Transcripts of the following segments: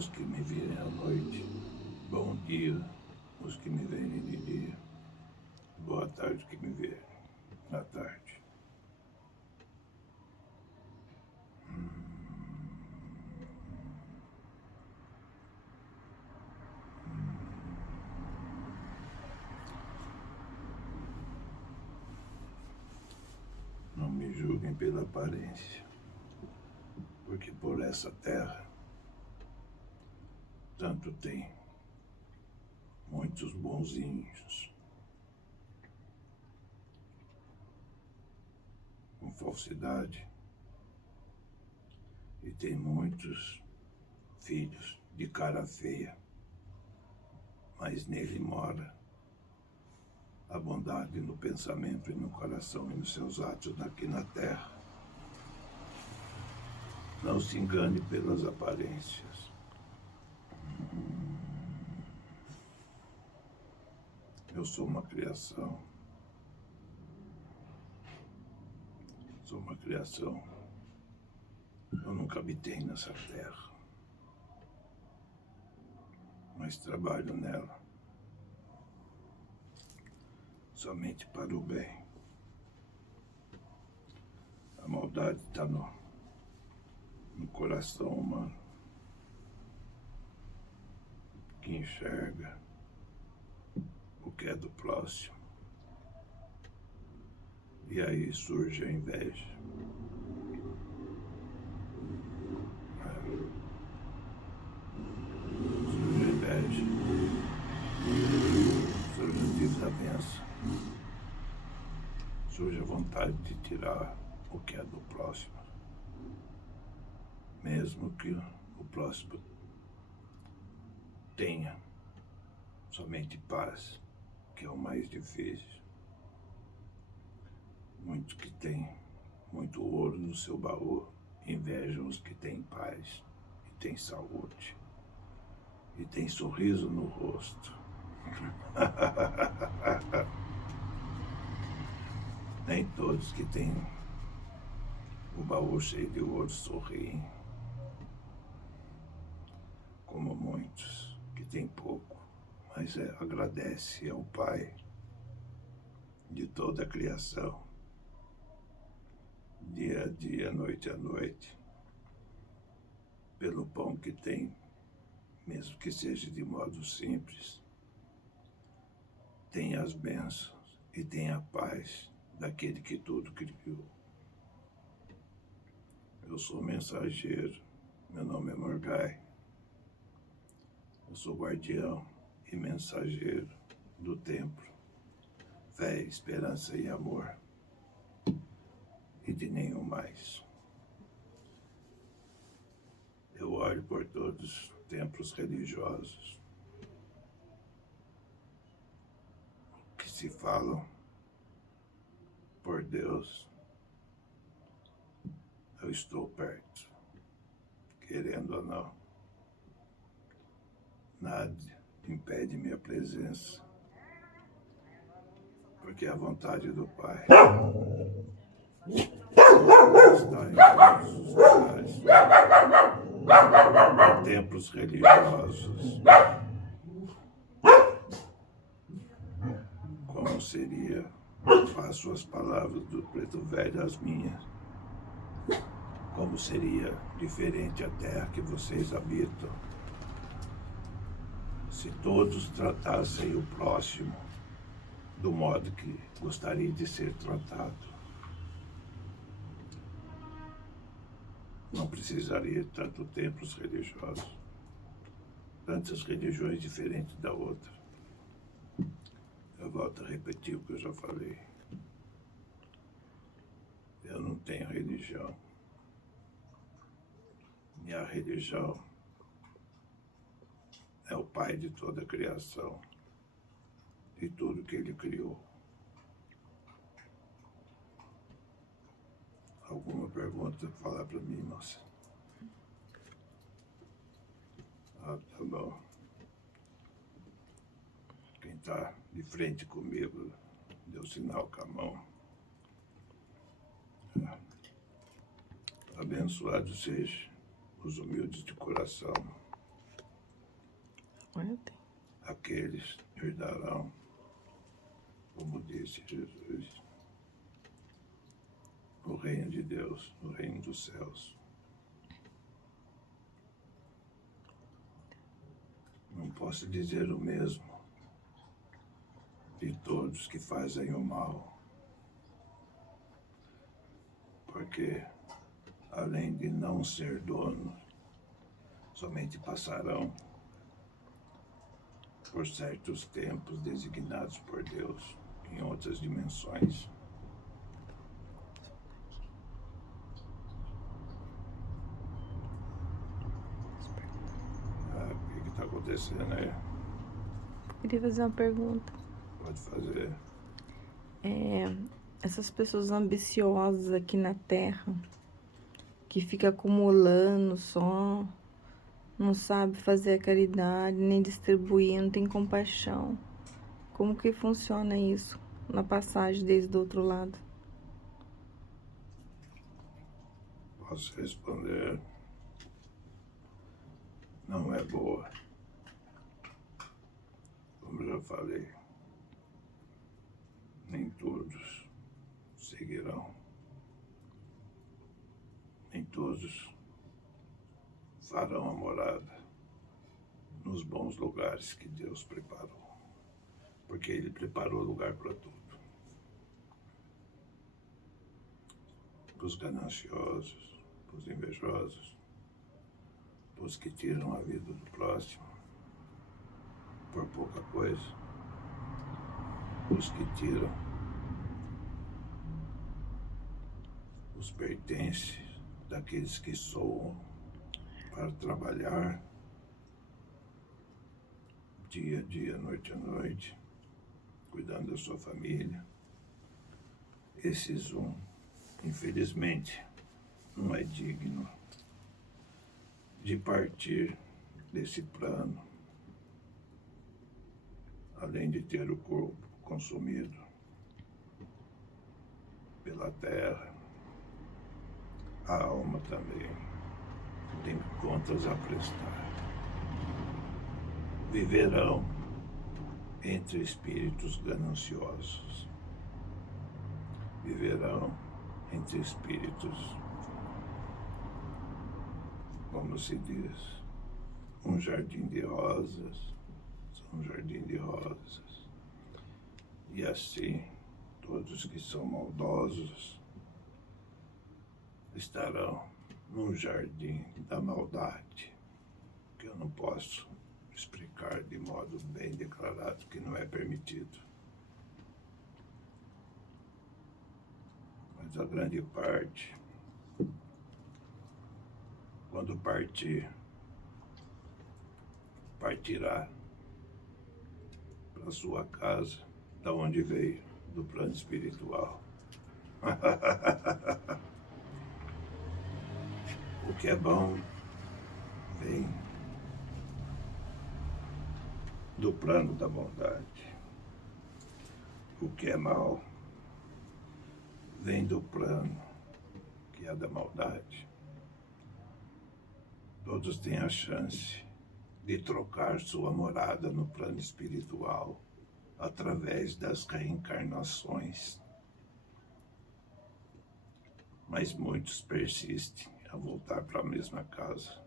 aos que me virem à noite. Bom dia aos que me verem de dia. Boa tarde que me verem à tarde. Não me julguem pela aparência, porque por essa terra tanto tem muitos bonzinhos com falsidade e tem muitos filhos de cara feia, mas nele mora a bondade no pensamento e no coração e nos seus atos aqui na terra. Não se engane pelas aparências. Eu sou uma criação. Sou uma criação. Eu nunca habitei nessa terra, mas trabalho nela somente para o bem. A maldade está no coração humano, que enxerga o que é do próximo. E aí surge a inveja. Surge a inveja. Surge a desavença. Surge a vontade de tirar o que é do próximo. Mesmo que o próximo tenha somente paz, que é o mais difícil. Muitos que têm muito ouro no seu baú invejam os que têm paz, e têm saúde, e têm sorriso no rosto. Nem todos que têm o baú cheio de ouro sorriem, como muitos que têm pouco, mas agradece ao Pai de toda a criação, dia a dia, noite a noite, pelo pão que tem, mesmo que seja de modo simples. Tem as bênçãos e tem a paz daquele que tudo criou. Eu sou mensageiro, meu nome é Morgai. Eu sou guardião e mensageiro do templo, fé, esperança e amor, e de nenhum mais. Eu olho por todos os templos religiosos que se falam por Deus. Eu estou perto, querendo ou não. Nada impede minha presença, porque a vontade do Pai está em todos os lugares, em templos religiosos. Como seria, faço as palavras do Preto Velho as minhas, como seria diferente a terra que vocês habitam, se todos tratassem o próximo do modo que gostaria de ser tratado. Não precisaria de tantos templos religiosos, tantas religiões diferentes da outra. Eu volto a repetir o que eu já falei. Eu não tenho religião. Minha religião é o Pai de toda a criação, de tudo que Ele criou. Alguma pergunta? Falar para mim, moça. Ah, tá bom. Quem está de frente comigo deu sinal com a mão. Abençoado seja os humildes de coração, Olha, tem. Aqueles herdarão, como disse Jesus, o reino de Deus, o reino dos céus. Não posso dizer o mesmo de todos que fazem o mal, porque, além de não ser donos, somente passarão por certos tempos designados por Deus em outras dimensões. O que está acontecendo aí? Queria fazer uma pergunta. Pode fazer. Essas pessoas ambiciosas aqui na Terra, que fica acumulando só, não sabe fazer a caridade, nem distribuir, não tem compaixão. Como que funciona isso na passagem desde o outro lado? Posso responder? Não é boa. Como já falei, nem todos seguirão. Nem todos farão a morada nos bons lugares que Deus preparou. Porque Ele preparou lugar para tudo. Para os gananciosos, para os invejosos, para os que tiram a vida do próximo por pouca coisa, os que tiram os pertences daqueles que soam para trabalhar dia a dia, noite a noite, cuidando da sua família. Esses infelizmente, não é digno de partir desse plano, além de ter o corpo consumido pela terra, a alma também tem contas a prestar. Viverão entre espíritos gananciosos. Viverão entre espíritos, como se diz, um jardim de rosas, um jardim de rosas. E assim, todos que são maldosos estarão num jardim da maldade, que eu não posso explicar de modo bem declarado, que não é permitido. Mas a grande parte, quando partirá para sua casa, da onde veio, do plano espiritual. O que é bom vem do plano da bondade. O que é mal vem do plano que é da maldade. Todos têm a chance de trocar sua morada no plano espiritual através das reencarnações. Mas muitos persistem a voltar para a mesma casa.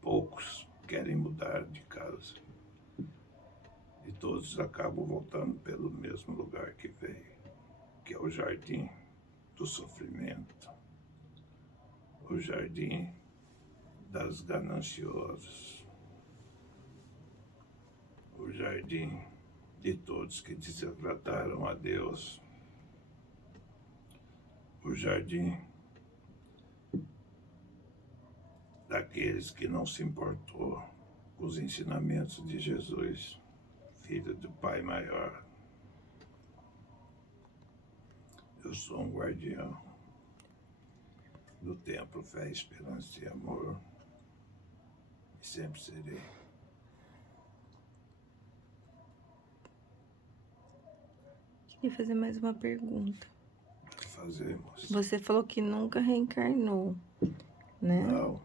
Poucos querem mudar de casa. E todos acabam voltando pelo mesmo lugar que veio, que é o jardim do sofrimento, o jardim das gananciosas, o jardim de todos que desagradaram a Deus, o jardim daqueles que não se importou com os ensinamentos de Jesus, filho do Pai maior. Eu sou um guardião do templo Fé, Esperança e Amor, e sempre serei. Queria fazer mais uma pergunta. Fazemos. Você falou que nunca reencarnou, né? Não.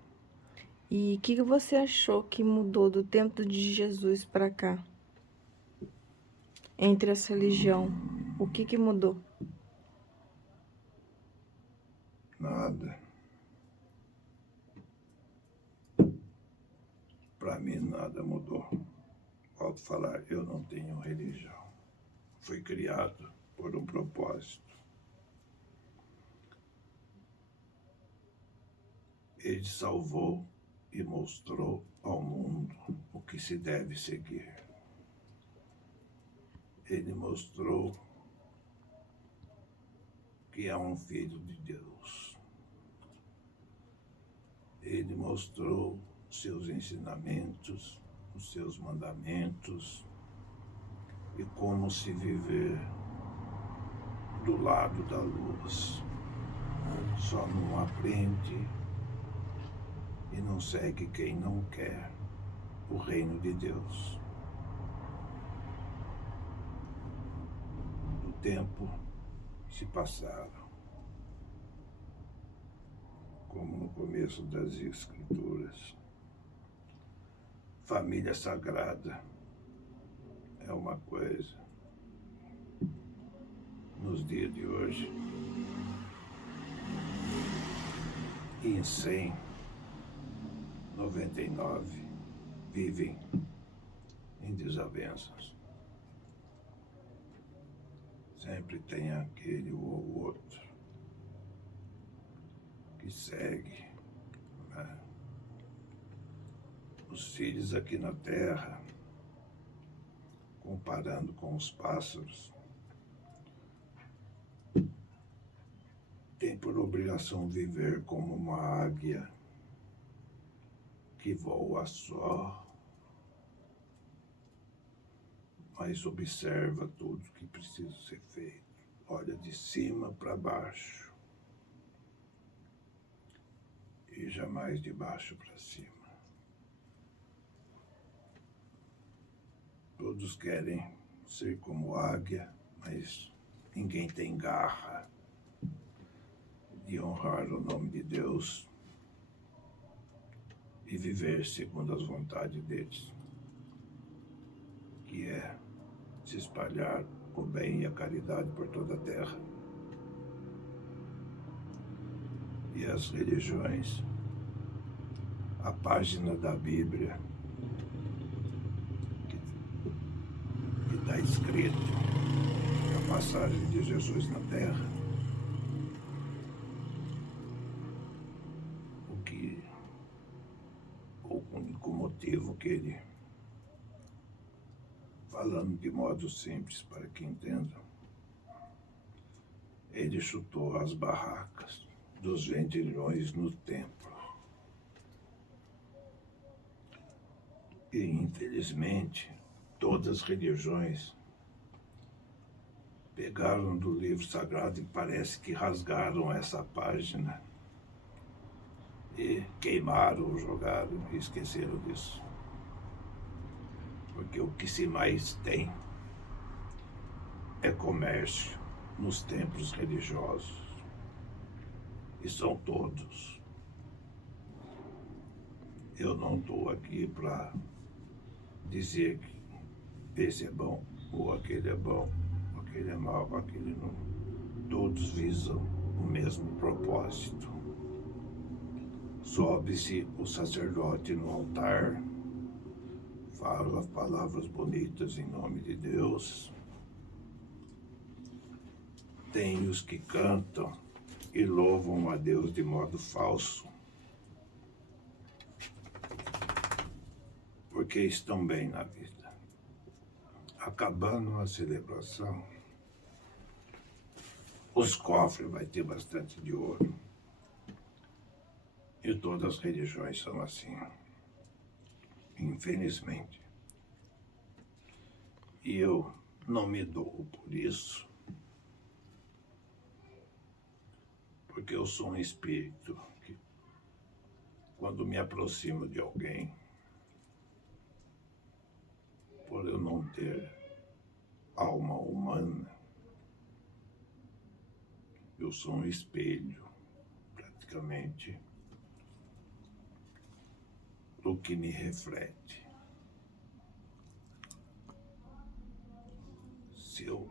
E o que você achou que mudou do tempo de Jesus para cá? Entre essa religião, o que mudou? Nada. Para mim, nada mudou. Volto a falar, eu não tenho religião. Fui criado por um propósito. Ele salvou e mostrou ao mundo o que se deve seguir. Ele mostrou que é um filho de Deus. Ele mostrou seus ensinamentos, os seus mandamentos e como se viver do lado da luz. Só não aprende e não segue quem não quer o reino de Deus. O tempo se passaram, como no começo das Escrituras. Família sagrada é uma coisa. Nos dias de hoje, e em 100, 99 vivem em desavenças. Sempre tem aquele ou outro que segue, né? Os filhos aqui na terra, comparando com os pássaros, têm por obrigação viver como uma águia que voa só, mas observa tudo que precisa ser feito. Olha de cima para baixo e jamais de baixo para cima. Todos querem ser como águia, mas ninguém tem garra de honrar o nome de Deus e viver segundo as vontades deles, que é se espalhar o bem e a caridade por toda a terra. E as religiões, a página da Bíblia que está escrito a passagem de Jesus na terra, o único motivo que ele, falando de modo simples para que entendam, ele chutou as barracas dos vendilhões no templo. E, infelizmente, todas as religiões pegaram do livro sagrado e parece que rasgaram essa página e queimaram, jogaram e esqueceram disso. Porque o que se mais tem é comércio nos templos religiosos. E são todos. Eu não estou aqui para dizer que esse é bom, ou aquele é bom, aquele é mau, aquele não. Todos visam o mesmo propósito. Sobe-se o sacerdote no altar, fala palavras bonitas em nome de Deus. Tem os que cantam e louvam a Deus de modo falso, porque estão bem na vida. Acabando a celebração, os cofres vai ter bastante de ouro. E todas as religiões são assim, infelizmente. E eu não me dou por isso, porque eu sou um espírito que, quando me aproximo de alguém, por eu não ter alma humana, eu sou um espelho, praticamente, o que me reflete. Se eu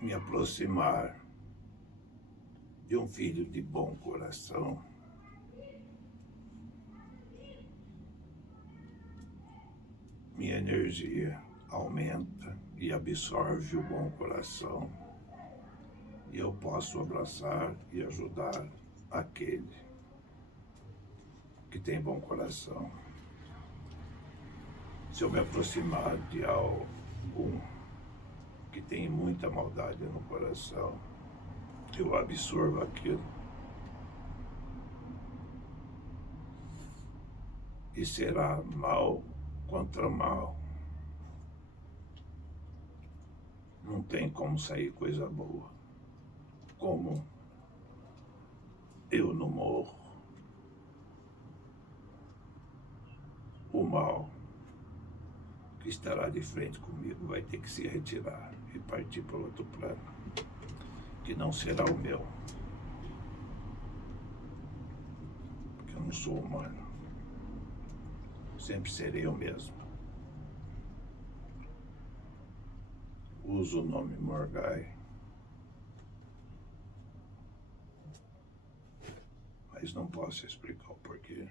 me aproximar de um filho de bom coração, minha energia aumenta e absorve o bom coração, e eu posso abraçar e ajudar aquele que tem bom coração. Se eu me aproximar de algum que tem muita maldade no coração, eu absorvo aquilo e será mal contra mal. Não tem como sair coisa boa. Como eu não morro, o mal que estará de frente comigo vai ter que se retirar e partir para outro plano, que não será o meu. Porque eu não sou humano. Sempre serei eu mesmo. Uso o nome Morgai, mas não posso explicar o porquê.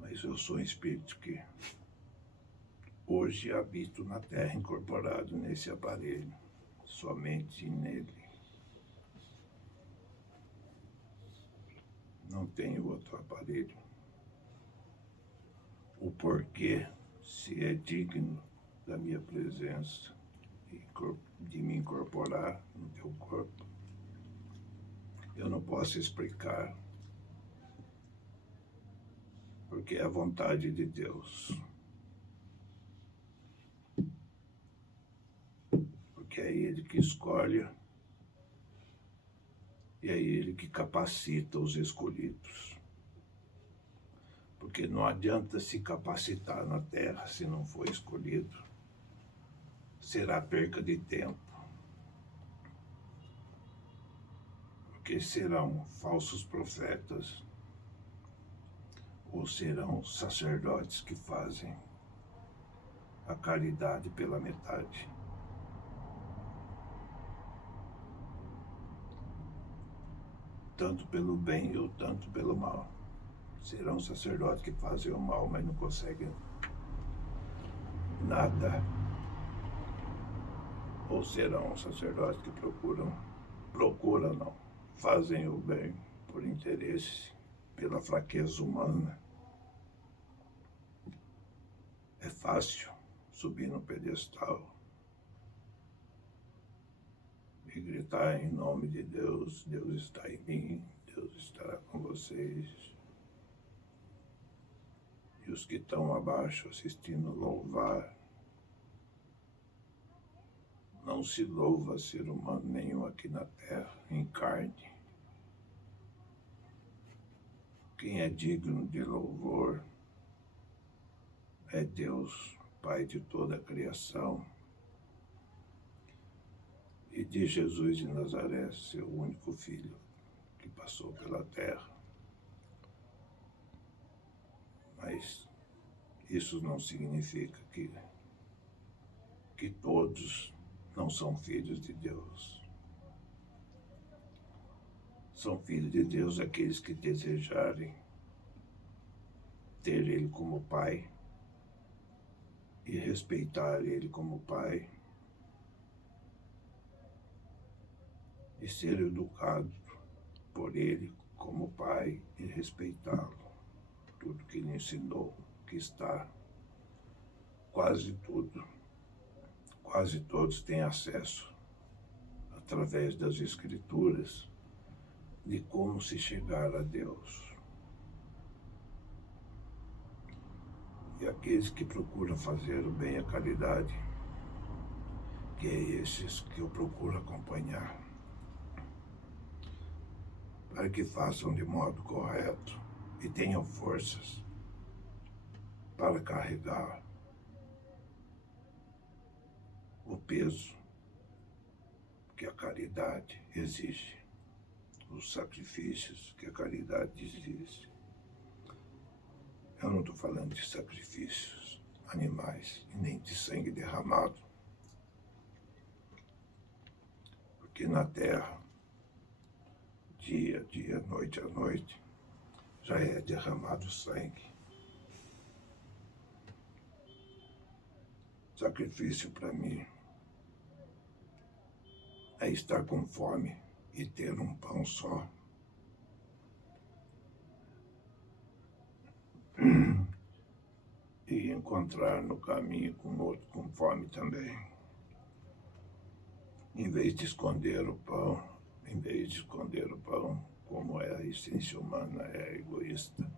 Mas eu sou um espírito que hoje habito na Terra incorporado nesse aparelho, somente nele. Não tenho outro aparelho. O porquê, se é digno da minha presença e de me incorporar no teu corpo, eu não posso explicar, porque é a vontade de Deus. Porque é Ele que escolhe e é Ele que capacita os escolhidos. Porque não adianta se capacitar na Terra se não for escolhido. Será perca de tempo. Porque serão falsos profetas ou serão sacerdotes que fazem a caridade pela metade. Tanto pelo bem ou tanto pelo mal. Serão sacerdotes que fazem o mal, mas não conseguem nada. Ou serão sacerdotes que procuram não, fazem o bem por interesse, pela fraqueza humana. É fácil subir no pedestal e gritar em nome de Deus: Deus está em mim, Deus estará com vocês. E os que estão abaixo assistindo louvar. Não se louva ser humano nenhum aqui na Terra, em carne. Quem é digno de louvor é Deus, Pai de toda a criação, e de Jesus de Nazaré, seu único filho, que passou pela terra. Mas isso não significa que todos não são filhos de Deus. São filhos de Deus aqueles que desejarem ter Ele como Pai e respeitar Ele como Pai e ser educado por Ele como Pai e respeitá-lo. Tudo que Ele ensinou, que está quase tudo, quase todos têm acesso através das Escrituras de como se chegar a Deus. E aqueles que procuram fazer o bem e a caridade, que é esses que eu procuro acompanhar, para que façam de modo correto e tenham forças para carregar o peso que a caridade exige, os sacrifícios que a caridade exige. Eu não estou falando de sacrifícios animais e nem de sangue derramado. Porque na terra, dia a dia, noite a noite, já é derramado sangue. Sacrifício para mim é estar com fome e ter um pão só. E encontrar no caminho com outro com fome também. Em vez de esconder o pão, como é a essência humana, é egoísta,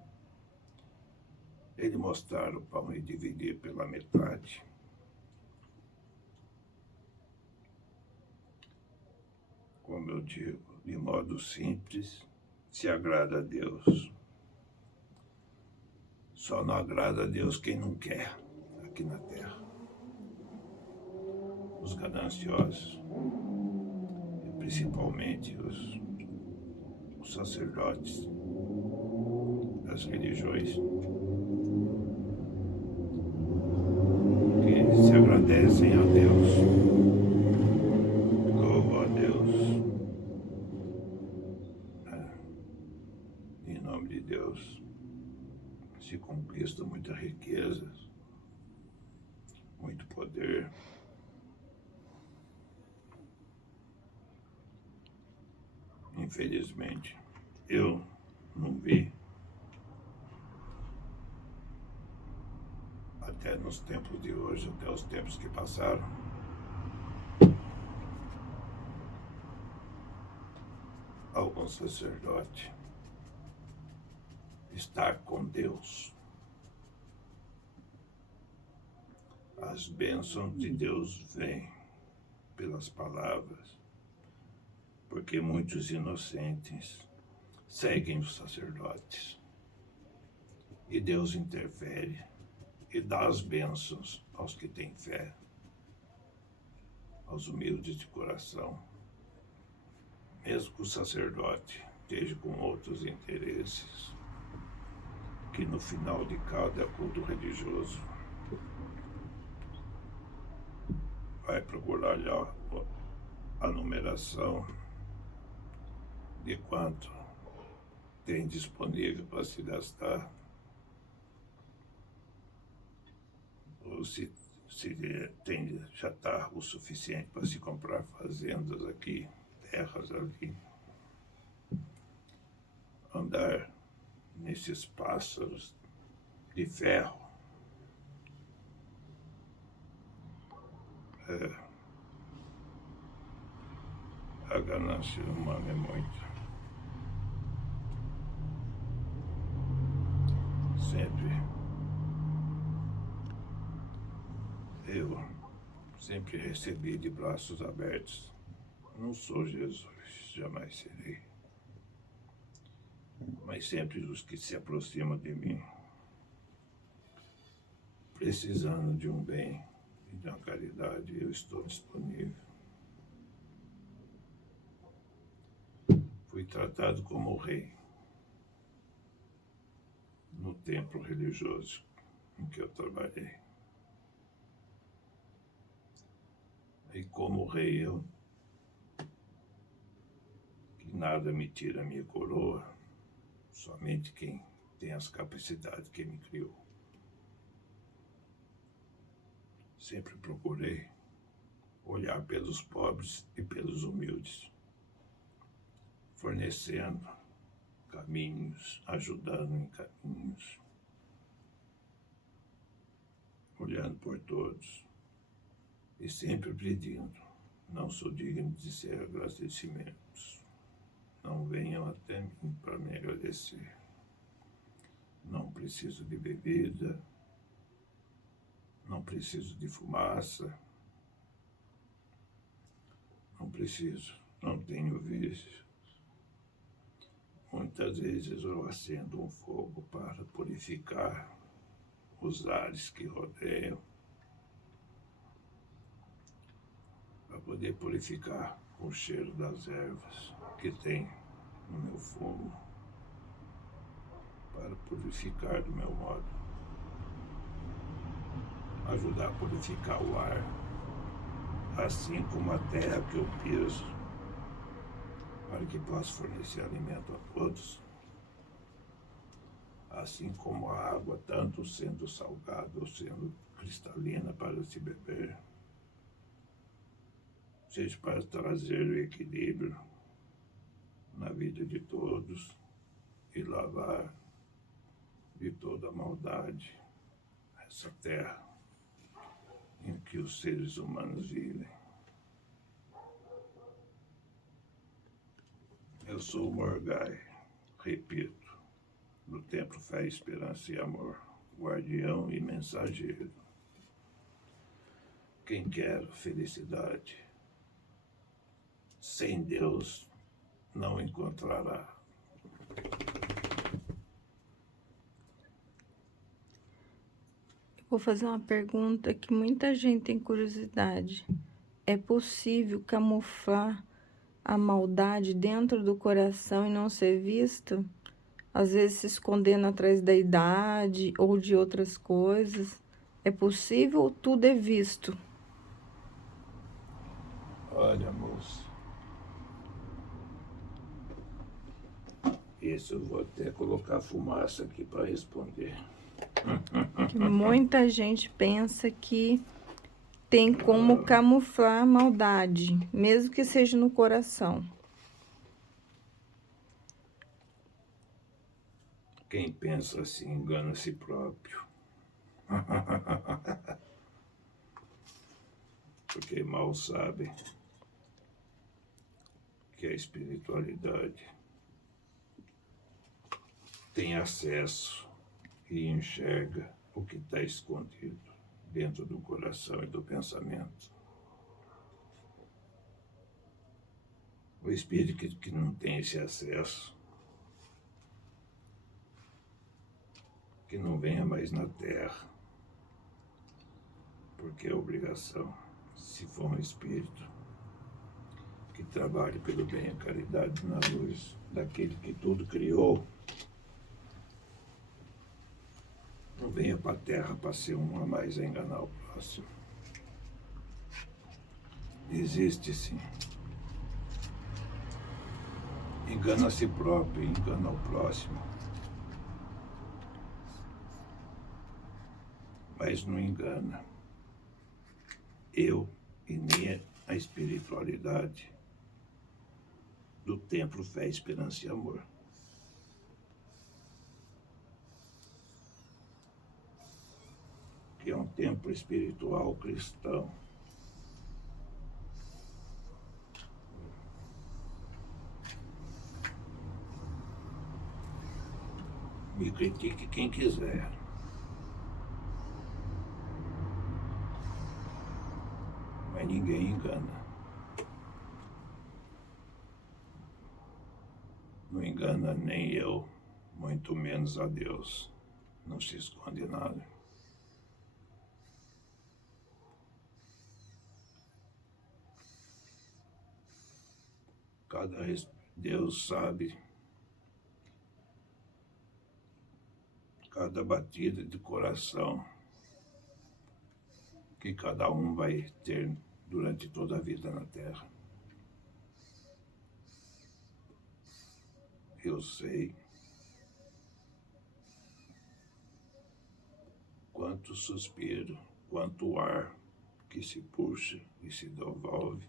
ele mostrar o pão e dividir pela metade. Como eu digo, de modo simples, se agrada a Deus. Só não agrada a Deus quem não quer aqui na terra. Os gananciosos, e principalmente os sacerdotes das religiões, que se agradecem a Deus, louvam a Deus, em nome de Deus, se conquista muita riqueza, muito poder. Infelizmente, eu não vi, até nos tempos de hoje, até os tempos que passaram, algum sacerdote estar com Deus. As bênçãos de Deus vêm pelas palavras, porque muitos inocentes seguem os sacerdotes. E Deus interfere e dá as bênçãos aos que têm fé, aos humildes de coração. Mesmo que o sacerdote esteja com outros interesses, que no final de cada culto religioso vai procurar olhar a numeração de quanto tem disponível para se gastar, ou se tem, já está o suficiente para se comprar fazendas aqui, terras ali, andar nesses pássaros de ferro. A ganância humana é muito. Eu sempre recebi de braços abertos. Não sou Jesus, jamais serei. Mas sempre os que se aproximam de mim, precisando de um bem e de uma caridade, eu estou disponível. Fui tratado como rei no templo religioso em que eu trabalhei. E como rei, que nada me tira a minha coroa, somente quem tem as capacidades que me criou. Sempre procurei olhar pelos pobres e pelos humildes, fornecendo caminhos, ajudando em caminhos, olhando por todos e sempre pedindo: não sou digno de ser agradecimentos. Não venham até mim para me agradecer. Não preciso de bebida, não preciso de fumaça, não preciso, não tenho vício. Muitas vezes eu acendo um fogo para purificar os ares que rodeiam, para poder purificar o cheiro das ervas que tem no meu fumo, para purificar do meu modo, ajudar a purificar o ar, assim como a terra que eu piso, para que possa fornecer alimento a todos, assim como a água, tanto sendo salgada ou sendo cristalina para se beber, seja para trazer o equilíbrio na vida de todos e lavar de toda a maldade essa terra em que os seres humanos vivem. Eu sou o Morgai, repito, do Templo Fé, Esperança e Amor, guardião e mensageiro. Quem quer felicidade, sem Deus, não encontrará. Vou fazer uma pergunta que muita gente tem curiosidade. É possível camuflar a maldade dentro do coração e não ser visto? Às vezes se escondendo atrás da idade ou de outras coisas. É possível ou tudo é visto? Olha, moço, isso eu vou até colocar fumaça aqui para responder. Que muita gente pensa que tem como camuflar a maldade, mesmo que seja no coração. Quem pensa assim engana a si próprio. Porque mal sabe que a espiritualidade tem acesso e enxerga o que está escondido dentro do coração e do pensamento. O espírito que não tem esse acesso, que não venha mais na Terra, porque é obrigação, se for um espírito que trabalhe pelo bem e a caridade na luz daquele que tudo criou, não venha para a Terra para ser um a mais a enganar o próximo. Existe sim. Engana a si próprio e engana o próximo. Mas não engana eu e nem a espiritualidade do Templo Fé, Esperança e Amor. Que é um templo espiritual cristão. Me critique quem quiser. Mas ninguém engana. Não engana nem eu, muito menos a Deus. Não se esconde nada. Deus sabe cada batida de coração que cada um vai ter durante toda a vida na Terra. Eu sei quanto suspiro, quanto ar que se puxa e se devolve.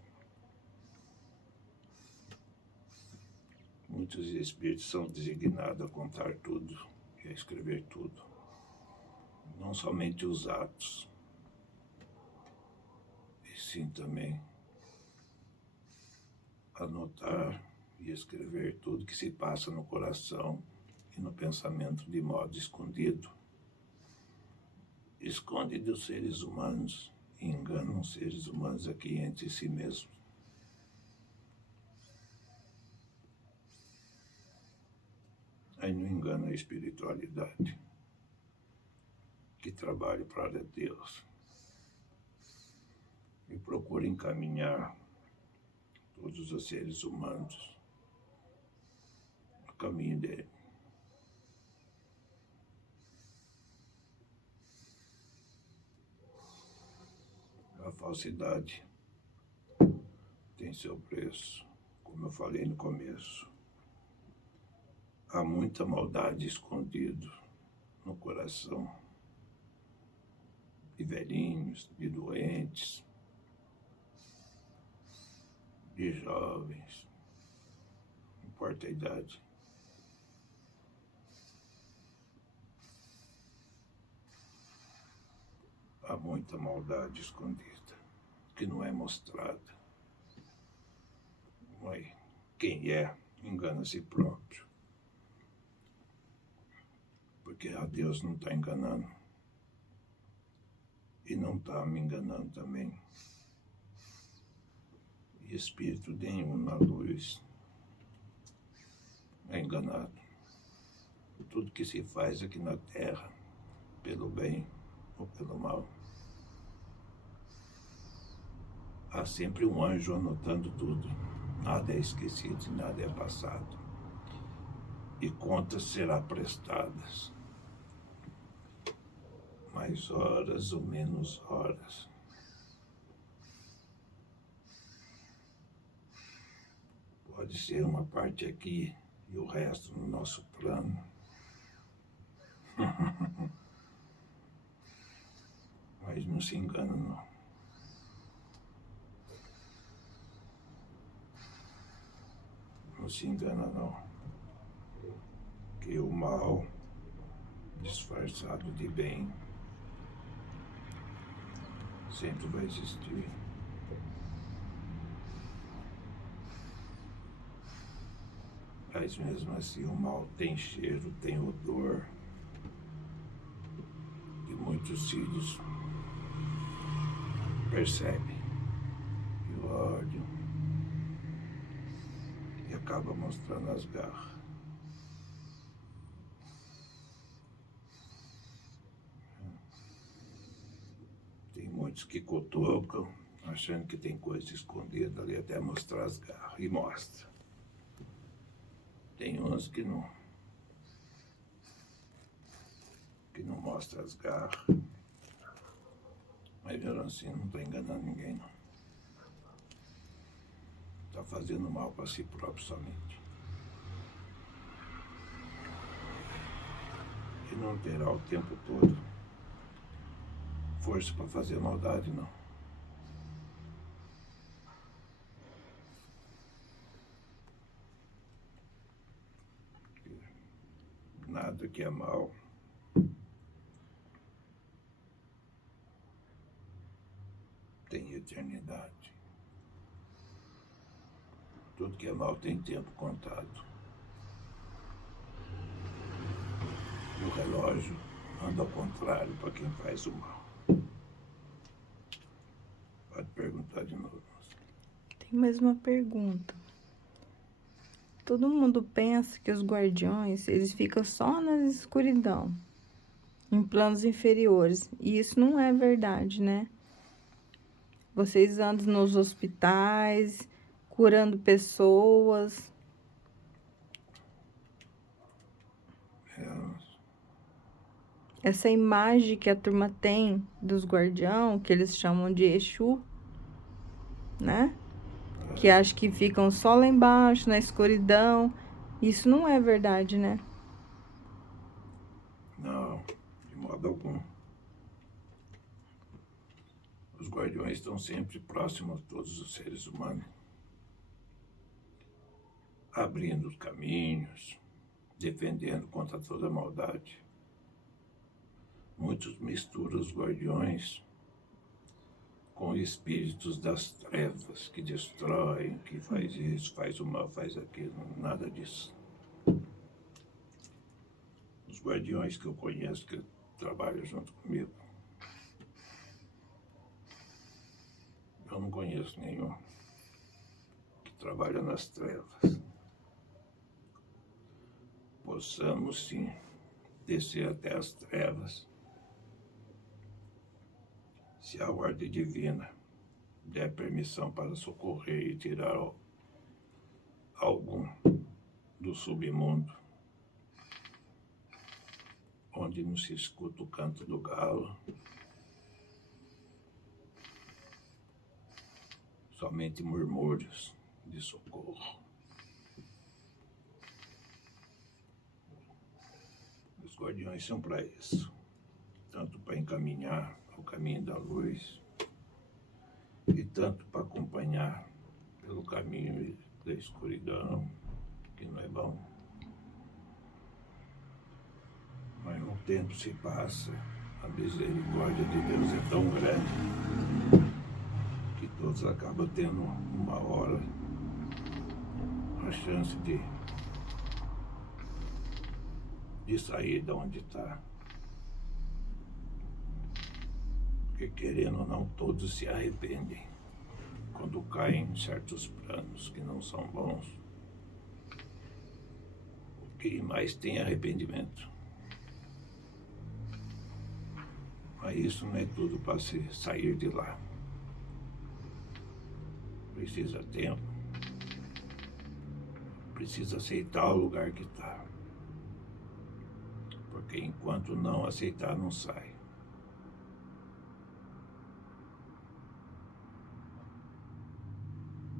Muitos espíritos são designados a contar tudo e a escrever tudo, não somente os atos, e sim também anotar e escrever tudo que se passa no coração e no pensamento de modo escondido. Esconde dos seres humanos e engana os seres humanos aqui entre si mesmos. Aí não engana a espiritualidade que trabalha para Deus e procura encaminhar todos os seres humanos no caminho dele. falsidade tem seu preço, como eu falei no começo. Há muita maldade escondida no coração de velhinhos, de doentes, de jovens, não importa a idade. Há muita maldade escondida, que não é mostrada. Mas quem engana a si próprio. Porque a Deus não está enganando. E não está me enganando também. E espírito nenhum na luz é enganado. Tudo que se faz aqui na terra, pelo bem ou pelo mal, há sempre um anjo anotando tudo. Nada é esquecido, nada é passado. E contas serão prestadas. Mais horas ou menos horas. Pode ser uma parte aqui e o resto no nosso plano. Mas não se engana, não. Não se engana, não. Que o mal, disfarçado de bem, sempre vai existir. Mas mesmo assim o mal tem cheiro, tem odor. E muitos filhos percebem e olham e acaba mostrando as garras. Tem muitos que cutucam, achando que tem coisa escondida ali até mostrar as garras. E mostra. Tem uns que não mostra as garras. Mas mesmo assim não está enganando ninguém, não. Está fazendo mal para si próprio somente. E não terá o tempo todo força para fazer maldade, não. Nada que é mal tem eternidade. Tudo que é mal tem tempo contado. E o relógio anda ao contrário para quem faz o mal. Pode perguntar de novo. Tem mais uma pergunta. Todo mundo pensa que os guardiões, eles ficam só na escuridão, em planos inferiores. E isso não é verdade, né? Vocês andam nos hospitais, curando pessoas. Essa imagem que a turma tem dos guardião, que eles chamam de Exu, né? Que acho que ficam só lá embaixo, na escuridão. Isso não é verdade, né? Não, de modo algum. Os guardiões estão sempre próximos a todos os seres humanos, abrindo os caminhos, defendendo contra toda a maldade. Muitos misturam os guardiões com espíritos das trevas que destroem, que faz isso, faz o mal, faz aquilo, nada disso. Os guardiões que eu conheço, que trabalham junto comigo, eu não conheço nenhum que trabalha nas trevas. Possamos sim descer até as trevas, se a ordem divina der permissão para socorrer e tirar algum do submundo, onde não se escuta o canto do galo, somente murmúrios de socorro. Os guardiões são para isso, tanto para encaminhar o caminho da luz e tanto para acompanhar pelo caminho da escuridão, que não é bom. Mas o tempo se passa, a misericórdia de Deus é tão grande que todos acabam tendo uma hora a chance de sair de onde está. Porque querendo ou não, todos se arrependem quando caem em certos planos que não são bons. O que mais tem é arrependimento. Mas isso não é tudo para se sair de lá. Precisa tempo. Precisa aceitar o lugar que está. Porque enquanto não aceitar, não sai.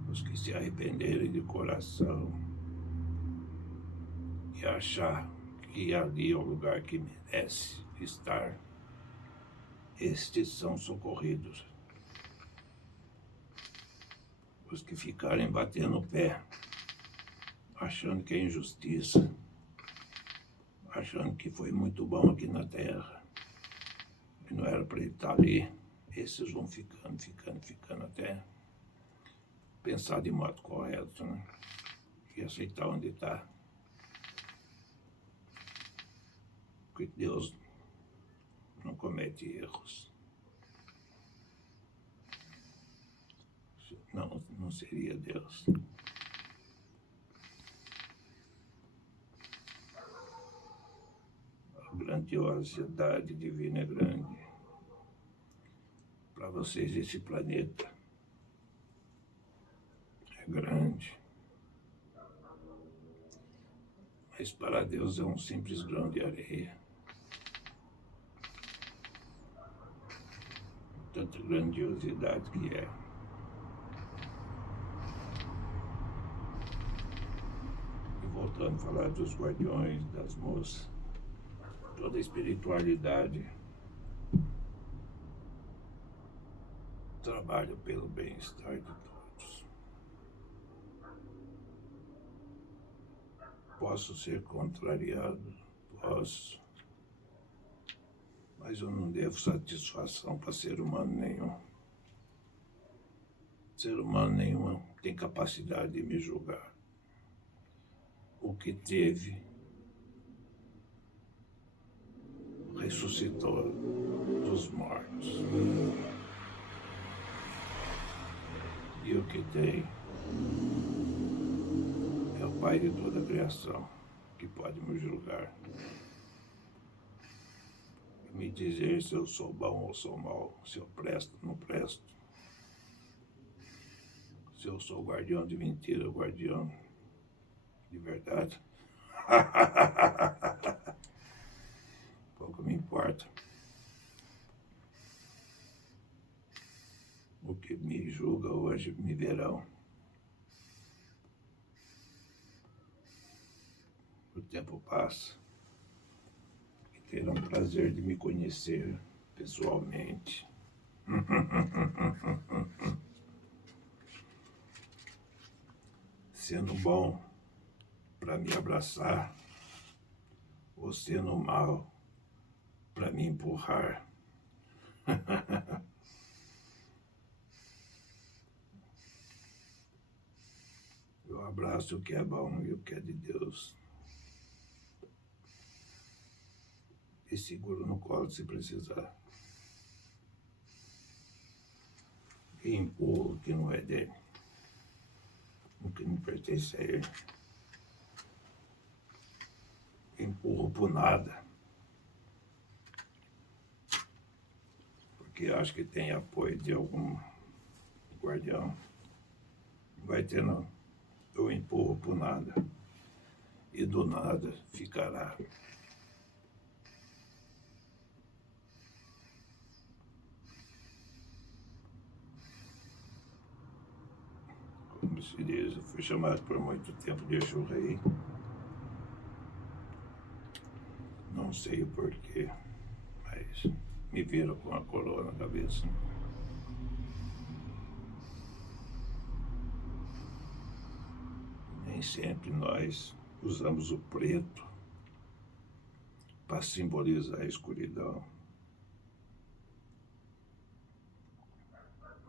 Os que se arrependerem de coração e achar que ali é o lugar que merece estar, estes são socorridos. Os que ficarem batendo o pé, achando que é injustiça, achando que foi muito bom aqui na terra, que não era para ele estar ali, esses vão ficando até pensar de modo correto, né? E aceitar onde está. Porque Deus não comete erros. Não seria Deus. A grandiosidade divina é grande. Para vocês, esse planeta é grande. Mas para Deus é um simples grão de areia. Tanta grandiosidade que é. E voltando a falar dos guardiões, das moças, toda a espiritualidade trabalha pelo bem-estar de todos. Posso ser contrariado, posso, mas eu não devo satisfação para ser humano nenhum. Ser humano nenhum tem capacidade de me julgar. O que teve, ressuscitou dos mortos. E o que tem é o Pai de toda a criação que pode me julgar. Me dizer se eu sou bom ou sou mau, se eu presto ou não presto. Se eu sou guardião de mentira ou guardião de verdade. Pouco me importa. O que me julga hoje me verão. O tempo passa e terão o prazer de me conhecer pessoalmente. Sendo bom para me abraçar, ou sendo mal para me empurrar. Eu abraço o que é bom e o que é de Deus. E seguro no colo se precisar. E empurro o que não é dele. O que não pertence a ele. Empurro por nada. Porque acho que tem apoio de algum guardião. Não vai ter não. Eu empurro por nada. E do nada ficará. como se diz, eu fui chamado por muito tempo de Exu Rei. Não sei o porquê, mas me viram com a coroa na cabeça. Nem sempre nós usamos o preto para simbolizar a escuridão.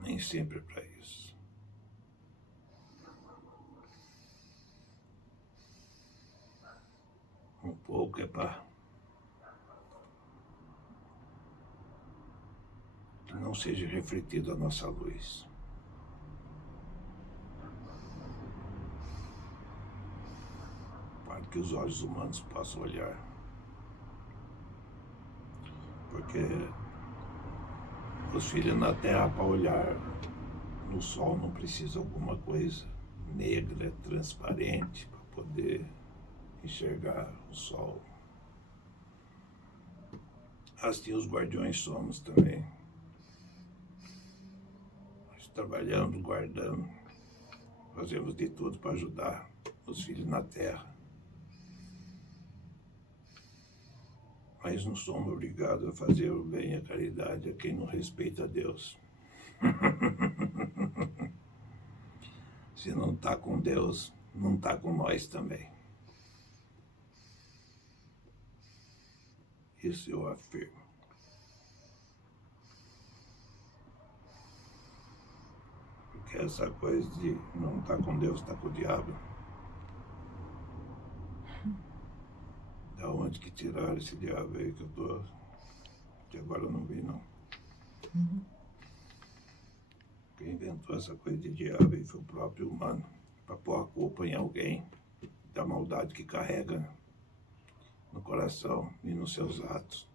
Nem sempre é para isso. Um pouco é para que não seja refletida a nossa luz. Para que os olhos humanos possam olhar. Porque os filhos na terra, para olhar no sol, não precisa alguma coisa negra, transparente, para poder enxergar o sol. Assim os guardiões somos também. Nós trabalhamos, guardando, fazemos de tudo para ajudar os filhos na terra. Mas não somos obrigados a fazer o bem e a caridade a quem não respeita a Deus. Se não está com Deus, não está com nós também. Isso eu afirmo. Porque essa coisa de não estar com Deus, está com o diabo. Da onde que tiraram esse diabo aí que eu tô... que agora eu não vi, não. Quem inventou essa coisa de diabo aí foi o próprio humano, para pôr a culpa em alguém da maldade que carrega no coração e nos seus atos.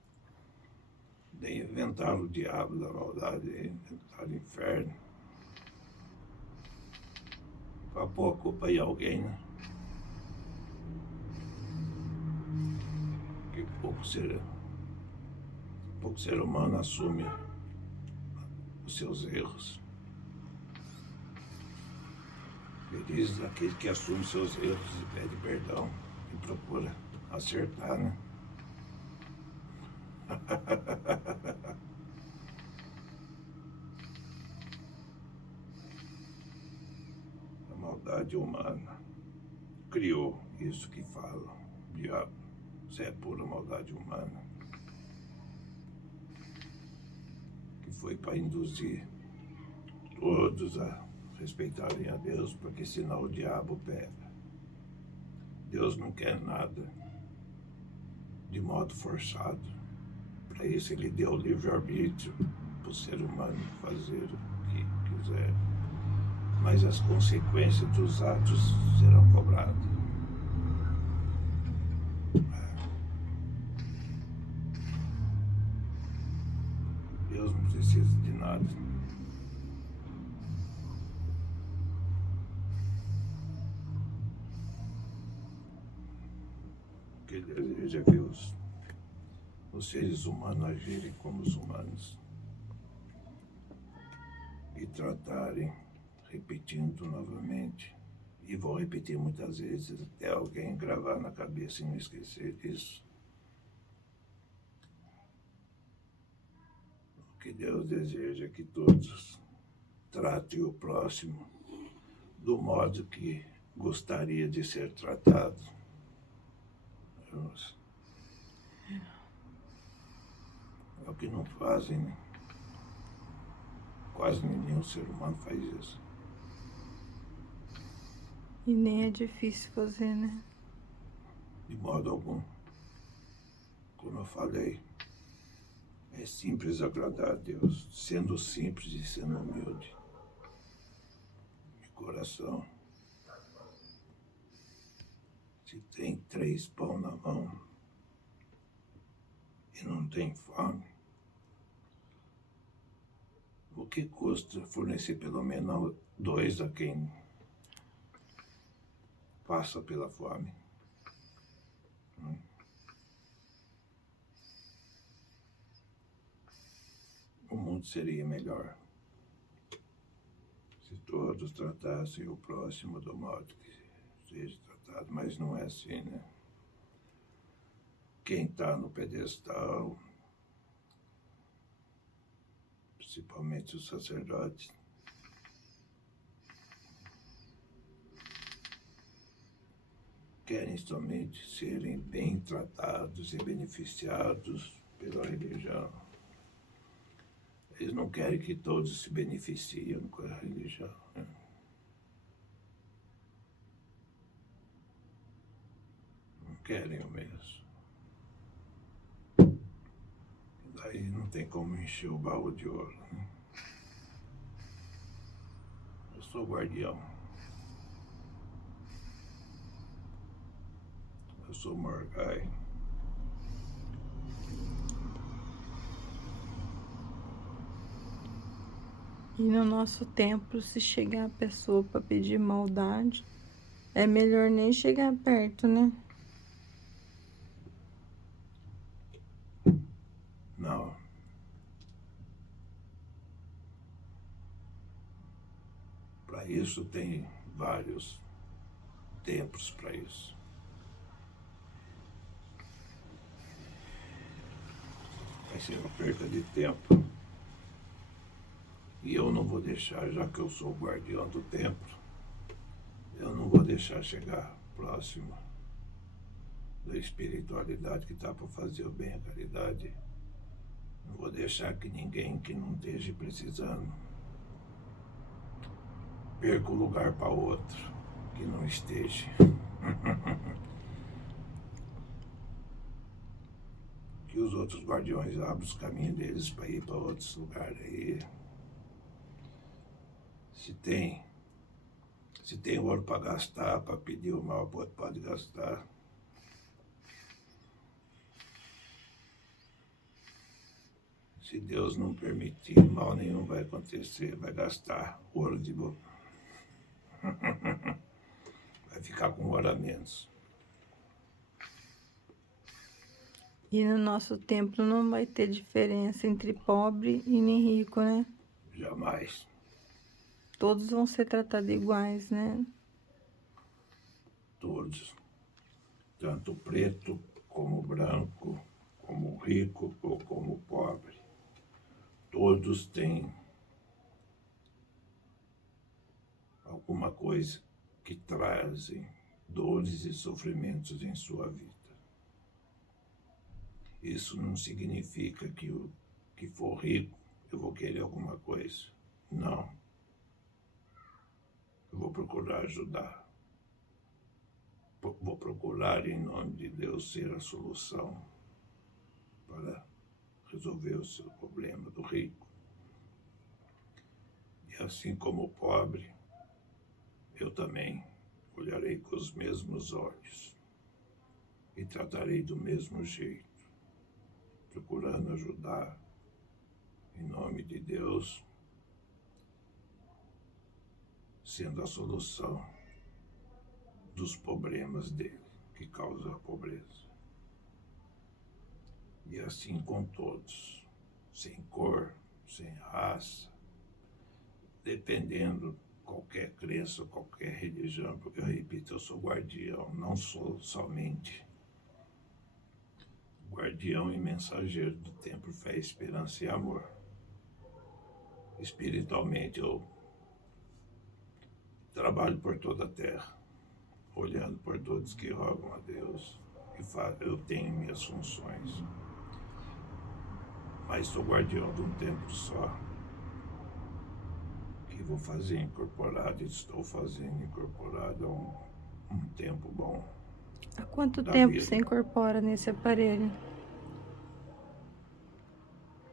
Daí inventaram o diabo da maldade, inventaram o inferno, para pôr a culpa em alguém, né? Que pouco ser humano assume os seus erros. Felizes aquele que assume seus erros e pede perdão e procura acertar, né? A maldade humana criou isso que fala, diabo. Isso é pura maldade humana. Que foi para induzir todos a respeitarem a Deus, porque senão o diabo pega. Deus não quer nada de modo forçado. Para isso ele deu o livre-arbítrio para o ser humano fazer o que quiser. Mas as consequências dos atos serão cobradas. Deus não precisa de nada. O que ele deseja é ver os seres humanos agirem como os humanos e tratarem, repetindo novamente, e vou repetir muitas vezes até alguém gravar na cabeça e não esquecer disso. O que Deus deseja é que todos tratem o próximo do modo que gostaria de ser tratado. É o que não fazem, né? Quase nenhum ser humano faz isso. E nem é difícil fazer, né? De modo algum. Como eu falei, é simples agradar a Deus, sendo simples e sendo humilde. De coração. Se tem 3 pão na mão e não tem fome, o que custa fornecer pelo menos 2 a quem passa pela fome? O mundo seria melhor se todos tratassem o próximo do modo que seja tratado, mas não é assim, né? Quem está no pedestal, principalmente os sacerdotes, querem somente serem bem tratados e beneficiados pela religião. Eles não querem que todos se beneficiem com a religião, né? Não querem o mesmo. Daí não tem como encher o baú de ouro, né? Eu sou guardião. Eu sou Morgai. E no nosso templo, se chegar a pessoa para pedir maldade, é melhor nem chegar perto, né? Não. Para isso tem vários tempos para isso. Vai ser uma perda de tempo. E eu não vou deixar, já que eu sou o guardião do templo, eu não vou deixar chegar próximo da espiritualidade que está para fazer o bem, a caridade. Não vou deixar que ninguém que não esteja precisando perca o lugar para outro que não esteja. Que os outros guardiões abram os caminhos deles para ir para outros lugares aí. Se tem ouro para gastar, para pedir o mal, pode gastar. Se Deus não permitir, mal nenhum vai acontecer, vai gastar ouro de boa. Vai ficar com ouro a menos. E no nosso templo não vai ter diferença entre pobre e nem rico, né? Jamais. Todos vão ser tratados iguais, né? Todos. Tanto preto como branco, como rico ou como pobre. Todos têm alguma coisa que trazem dores e sofrimentos em sua vida. Isso não significa que o que for rico eu vou querer alguma coisa. Não. Eu vou procurar ajudar. Vou procurar, em nome de Deus, ser a solução para resolver o seu problema do rico. E assim como o pobre, eu também olharei com os mesmos olhos e tratarei do mesmo jeito, procurando ajudar, em nome de Deus, sendo a solução dos problemas dele, que causam a pobreza. E assim com todos, sem cor, sem raça, dependendo qualquer crença, qualquer religião, porque eu repito, eu sou guardião, não sou somente guardião e mensageiro do templo Fé, Esperança e Amor. Espiritualmente eu trabalho por toda a terra, olhando por todos que rogam a Deus, e eu tenho minhas funções, mas sou guardião de um templo só, que vou fazer incorporado, estou fazendo incorporado há um tempo bom. Há quanto Da tempo vida. você incorpora nesse aparelho?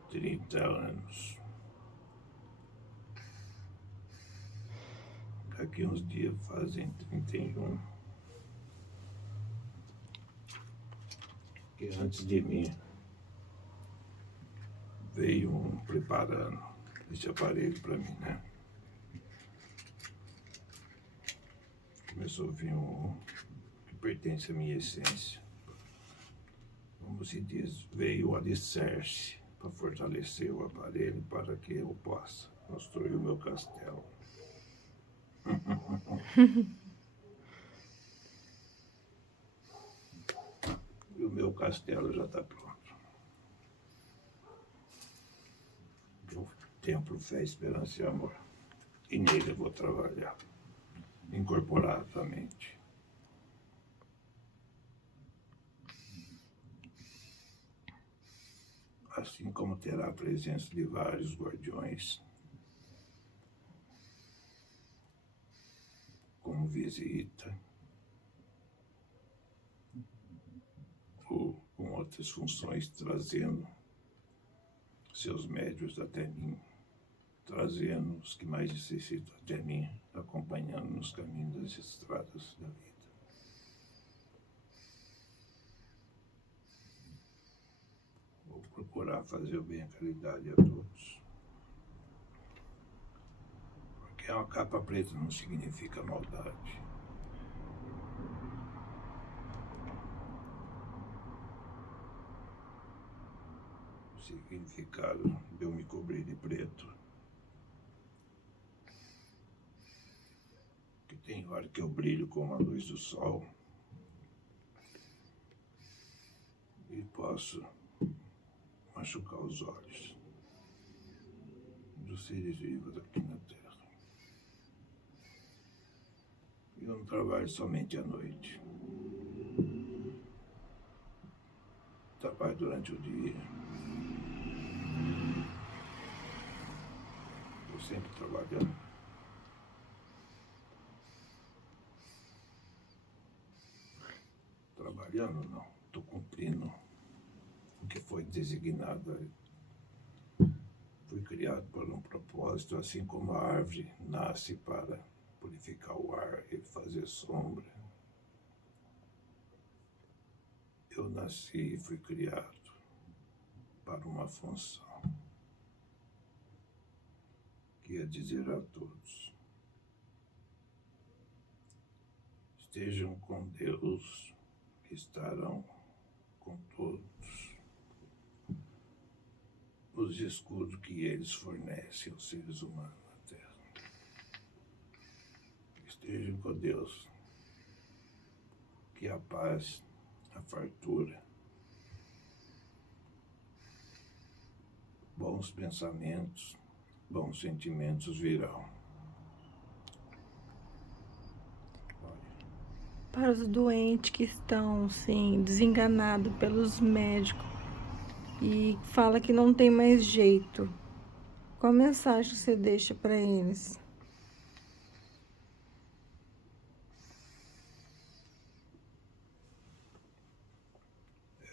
30 anos. Daqui uns dias fazem 31. Que antes de mim veio um preparando esse aparelho para mim, né? Começou a vir um que pertence à minha essência. Como se diz, veio o alicerce para fortalecer o aparelho para que eu possa construir o meu castelo. E o meu castelo já está pronto. O templo, fé, esperança e amor. E nele eu vou trabalhar, incorporadamente. Assim como terá a presença de vários guardiões, como visita, ou com outras funções, trazendo seus médios até mim, trazendo os que mais necessitam até mim, acompanhando nos caminhos das estradas da vida. Vou procurar fazer o bem e a caridade a todos. Porque uma capa preta não significa maldade. O significado de eu me cobrir de preto, que tem hora que eu brilho como a luz do sol e posso machucar os olhos dos seres vivos aqui na Terra. Eu não trabalho somente à noite. Trabalho durante o dia. Estou sempre trabalhando. Trabalhando não, estou cumprindo o que foi designado. Fui criado por um propósito, assim como a árvore nasce para purificar o ar e fazer sombra. Eu nasci e fui criado para uma função, que é dizer a todos: estejam com Deus, que estarão com todos os escudos que eles fornecem aos seres humanos na Terra. Estejam com Deus, que a paz, a fartura, bons pensamentos, bons sentimentos virão. Para os doentes que estão, sim, desenganados pelos médicos e fala que não tem mais jeito, qual mensagem você deixa para eles?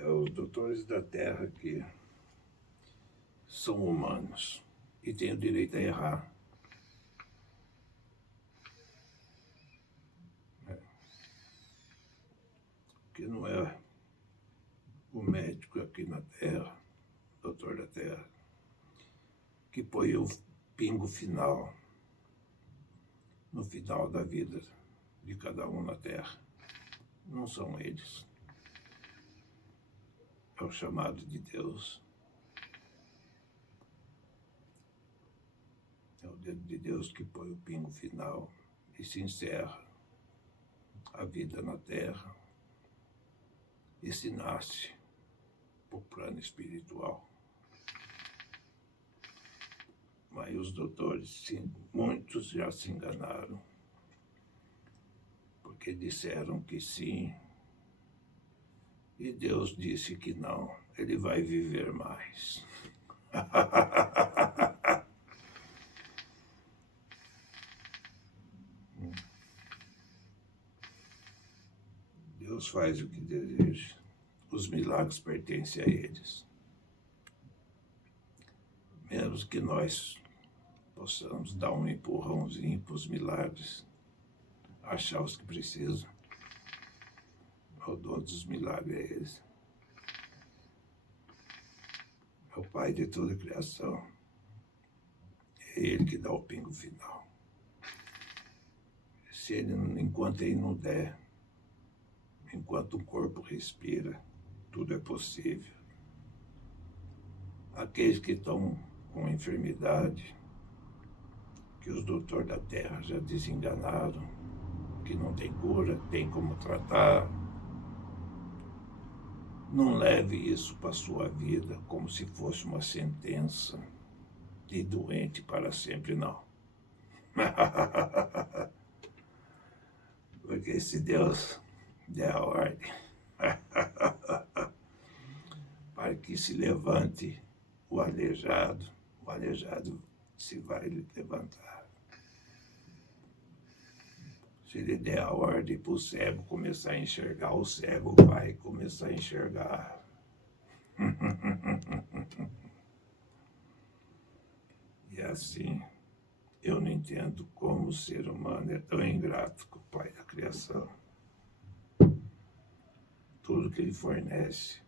Os doutores da Terra que são humanos e têm o direito a errar. Que não é o médico aqui na Terra, doutor da Terra, que põe o pingo final no final da vida de cada um na Terra. Não são eles. É o chamado de Deus. É o dedo de Deus que põe o pingo final e se encerra a vida na Terra e se nasce para o plano espiritual. Mas os doutores, sim, muitos já se enganaram, porque disseram que sim, e Deus disse que não, ele vai viver mais. Deus faz o que deseja. Os milagres pertencem a eles. Mesmo que nós possamos dar um empurrãozinho para os milagres, achar os que precisam. O dono dos milagres é ele. É o Pai de toda a criação. É ele que dá o pingo final. Se ele, enquanto ele não der, enquanto o corpo respira, tudo é possível. Aqueles que estão com enfermidade, que os doutores da Terra já desenganaram, que não tem cura, tem como tratar. Não leve isso para a sua vida como se fosse uma sentença de doente para sempre, não. Porque se Deus der a ordem para que se levante o aleijado se vai levantar. Se ele der a ordem para o cego começar a enxergar, o cego vai começar a enxergar. E assim, eu não entendo como o ser humano é tão ingrato com o Pai da criação. Tudo que ele fornece.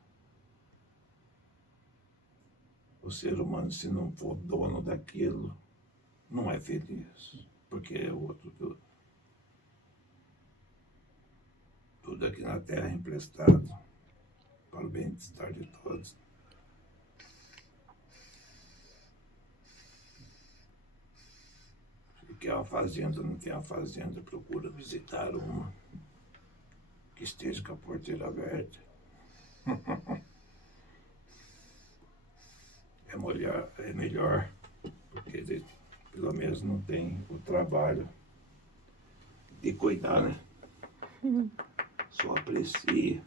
O ser humano, se não for dono daquilo, não é feliz. Porque é outro. Tudo aqui na Terra é emprestado para o bem-estar de todos. Se quer uma fazenda, não tem uma fazenda, procura visitar uma que esteja com a porteira aberta. É melhor, porque ele, pelo menos não tem o trabalho de cuidar, né? Só aprecia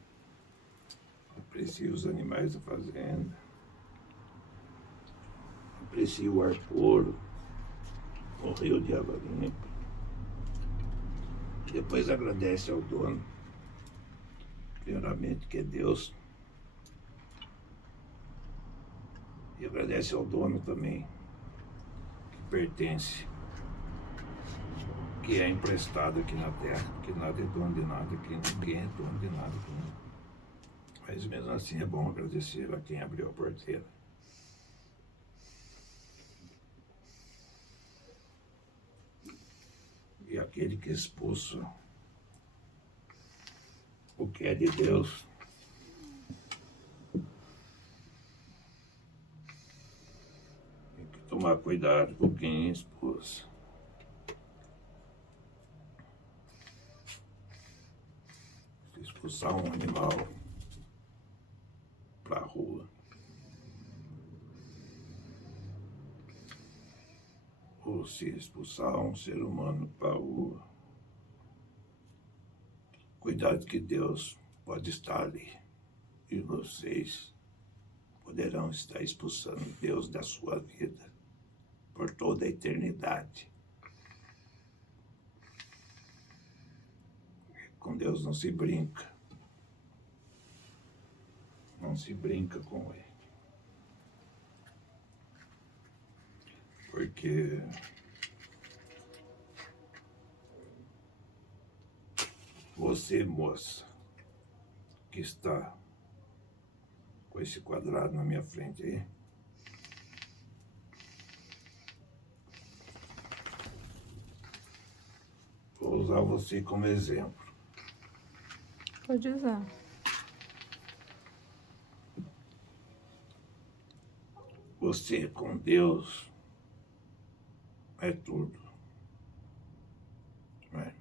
os animais da fazenda, aprecia o ar puro, o rio de água limpa. Depois agradece ao dono, primeiramente que é Deus, e agradece ao dono também, que pertence, que é emprestado aqui na Terra, que nada é dono de nada, que ninguém é dono de nada. Mas mesmo assim é bom agradecer a quem abriu a porteira. E aquele que expulsa o que é de Deus. Tem que tomar cuidado com quem expulsa. Se expulsar um animal para a rua, ou se expulsar um ser humano para a rua, cuidado que Deus pode estar ali e vocês poderão estar expulsando Deus da sua vida por toda a eternidade. Com Deus não se brinca. Não se brinca com Ele. Porque você, moça, que está com esse quadrado na minha frente aí, vou usar você como exemplo. Pode usar. Você com Deus é tudo. Né?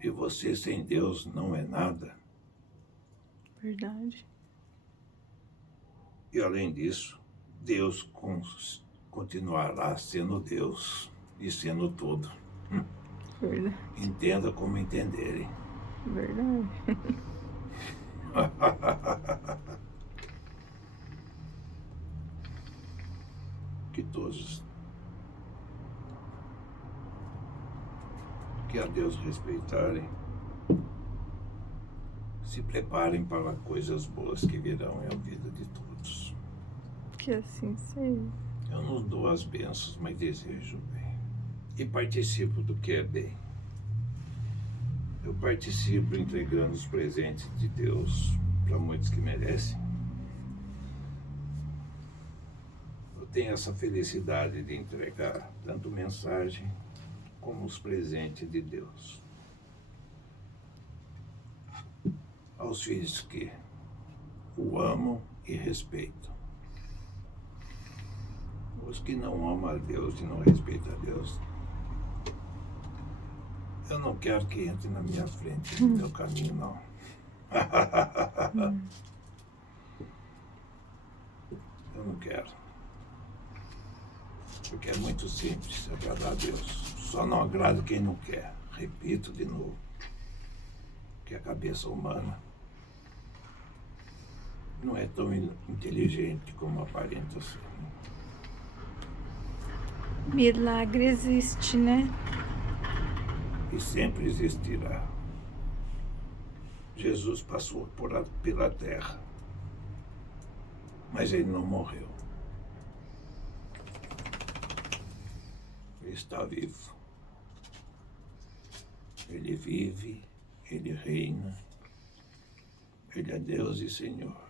E você sem Deus não é nada. Verdade. E além disso, Deus continuará sendo Deus e sendo tudo. Verdade. Entenda como entenderem. Verdade. Que todos que a Deus respeitarem, se preparem para coisas boas que virão em a vida de todos. Que assim seja. Eu não dou as bênçãos, mas desejo o bem. E participo do que é bem. Eu participo entregando os presentes de Deus para muitos que merecem. Eu tenho essa felicidade de entregar tanto mensagem como os presentes de Deus aos filhos que o amam e respeitam. Os que não amam a Deus e não respeitam a Deus, eu não quero que entre na minha frente, no meu caminho, não. Eu não quero. Porque é muito simples agradar a Deus. Só não agrada quem não quer. Repito de novo. Que a cabeça humana não é tão inteligente como aparenta ser. Milagre existe, né? E sempre existirá. Jesus passou pela terra, mas ele não morreu. Ele está vivo. Ele vive, ele reina. Ele é Deus e Senhor.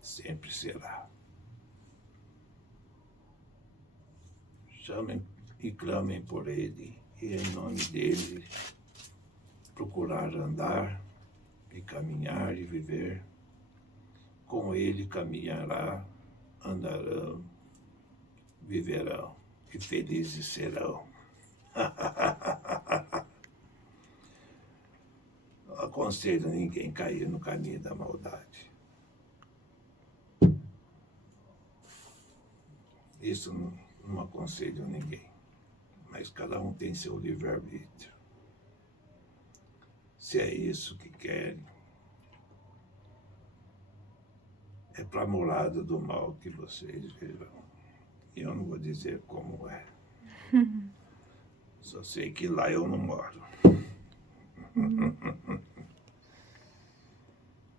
Sempre será. Chamem e clamem por ele, e em nome dele procurar andar e caminhar e viver. Com ele caminhará, andarão, viverão e felizes serão. Não aconselho ninguém cair no caminho da maldade. Isso não aconselho ninguém. Mas cada um tem seu livre-arbítrio. Se é isso que querem, é para a morada do mal que vocês verão. E eu não vou dizer como é. Só sei que lá eu não moro.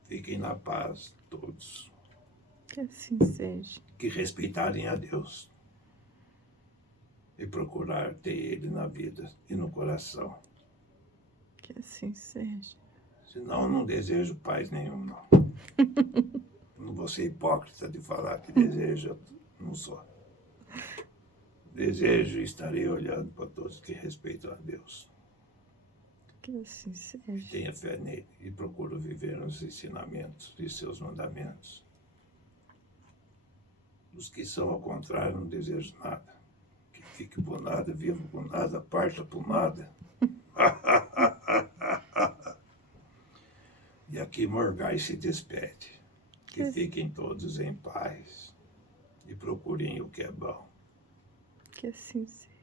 Fiquem na paz, todos. Que assim seja. Que respeitarem a Deus. E procurar ter Ele na vida e no coração. Que assim seja. Senão eu não desejo paz nenhum, não. Não vou ser hipócrita de falar que desejo, não sou. Desejo e estarei olhando para todos que respeitam a Deus. Que assim seja. Tenha fé nele e procuro viver nos ensinamentos de seus mandamentos. Os que são ao contrário, não desejo nada. Que fique por nada, viva por nada, parta por nada. E aqui Morgai se despede. Que fiquem todos em paz e procurem o que é bom. Que assim seja.